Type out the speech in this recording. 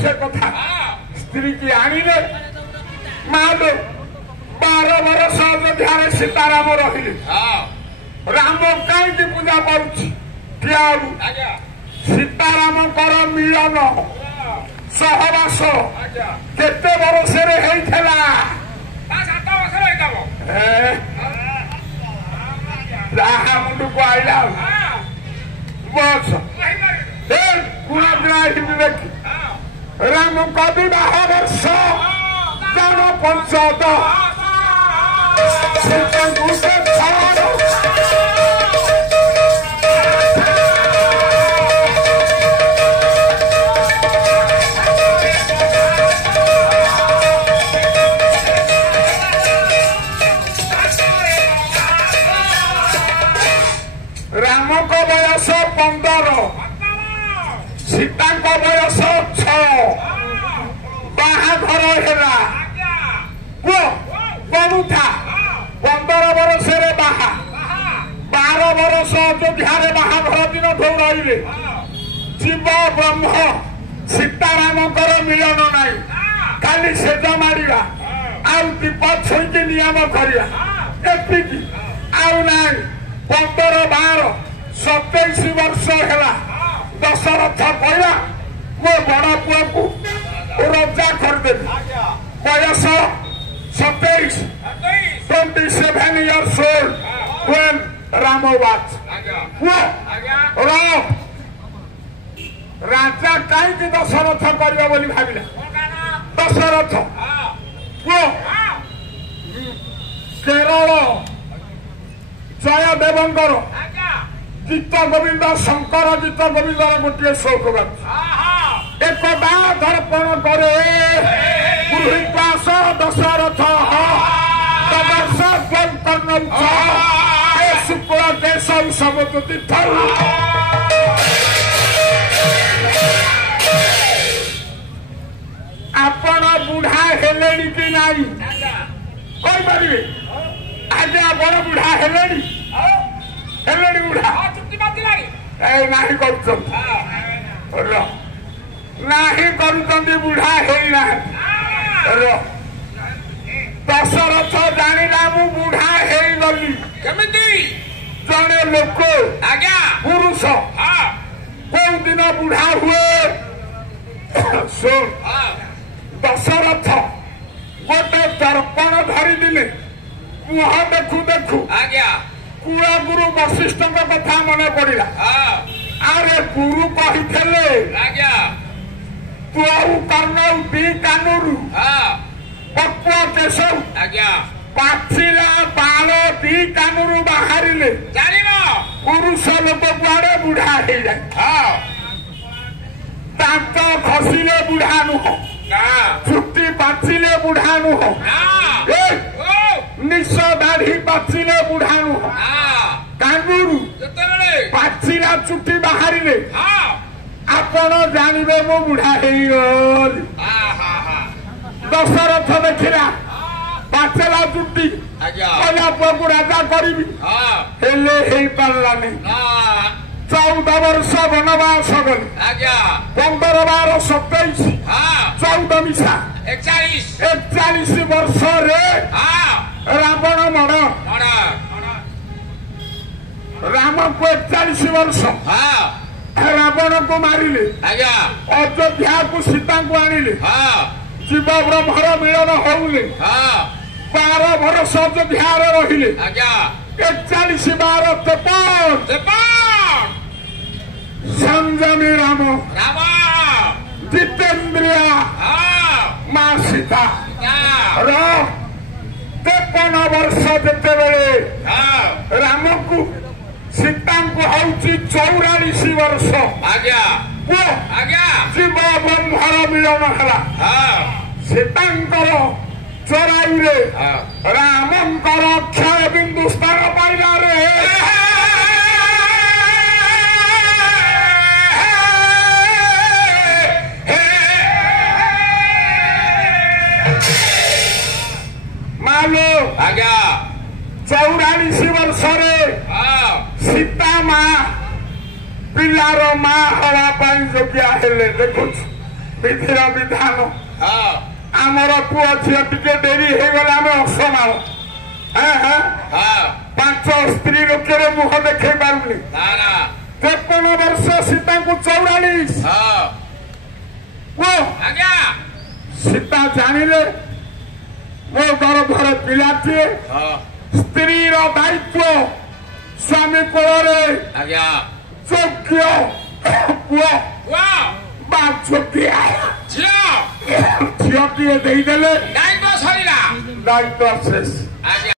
से कथा स्त्री की आनिले मालो 12 वर्ष अयोध्या सीताराम रहिले राम कहीं पूजा कर सीताराम मिलन सहवास केते वर्ष मुंड को आईला बस राम कवि 12 वर्ष जन पंचायत राम को बयस 15 सीता को बयस 6 बाहाघर है पड़ुथा 15 वर्ष बाहा 12 वर्ष अयोध्या बाहाघर दिन ठू रही जीव ब्रह्म सीताराम मिलन नाई खाली सेज मारिया आउ दीप छुईकी नियम करिया एतिकी आउ नाई 15 12 27 वर्ष है दशरथ कहला मो बड़ पुआ को रजा करदेवी बयस 27 27 years old when राम वाच राजा कहीं दशरथ कर भाविला दशरथ केरल जयदेवंकर गीत गोविंद शंकर गीत गोविंद गोटे शोक एक दर्पण करे दशरथ शुक्ल देश सब तीर्थ आपण बुढ़ा हेले कि नहीं कहीपर आज्ञा बड़ बुढ़ा हेले बुढ़ा नहीं कर बुढ़ा है दशरथ जाना मु बुढ़ा गली जड़े लोक पुरुष कौ दिन बुढ़ा हुए सुन दशरथ गोटे दर्पण धरी दिले मुह देखु देखु कुआ गुरु वशिष्ठ कथा मन पड़ा अरे गुरु कही तू कर्ण दी कानूरू पकुआ केश पाचिला बाल दी कानूरू बाहर पुरुष लोक कुआड़े बुढ़ा हो जाए दांत खसिले बुढ़ा नुह छुट्टी पाचिले बुढ़ा नुह निश दाढ़ी पाचिले बुढ़ा नुह कांगुरू पाचिला चुट्टी बाहर आपण जानवे मो बुढ़ा हो दशरथ देखला पाचला चुट्टी कहला पुआ को राजा करी पारानी 14 वर्ष वनवास गल 15 12 27 14 मिशा 41 वर्ष रे रावण मण राम को 41 वर्ष रावण को मारिले अयोध्या को सीता को आनिले जीव ब्रह्मर मिलन होले 12 वर्ष अयोध्या रहिले 41 12 53 संजमी राम जितेन्द्रिया माँ सीता 53 वर्ष जिते बेले राम को सीता को हूँ 44 वर्ष जीव ब्रह्मर मिलन है सीतांकर चराई रे रामंकर क्षय बिंदु स्थान पाइला रे मालो 44 वर्ष सीता माँ पिलार माँ हवा जोगिया हेले देखु विधिर विधान हाँ आमर पुआ झील टे डेरी हो गला आम असमाल हाँ 5 स्त्री लोके मुह देखे पारुनी ना ना 53 वर्ष सीता को 44 हाँ वो आज्ञा सीता जानिले मो गर्भर पिलाटीए हाँ स्त्री दायित्व स्वामी कोଳରେ आज्ञा ଯୋଗ୍ୟ ପୁଅ वाह ବା ଯୋଗ୍ୟା झियो ଝିଅଟିଏ ଦେଇଦେଲେ ନାଇଁ ତ ସରିଲା ଦାୟିତ୍ୱ ଶେଷ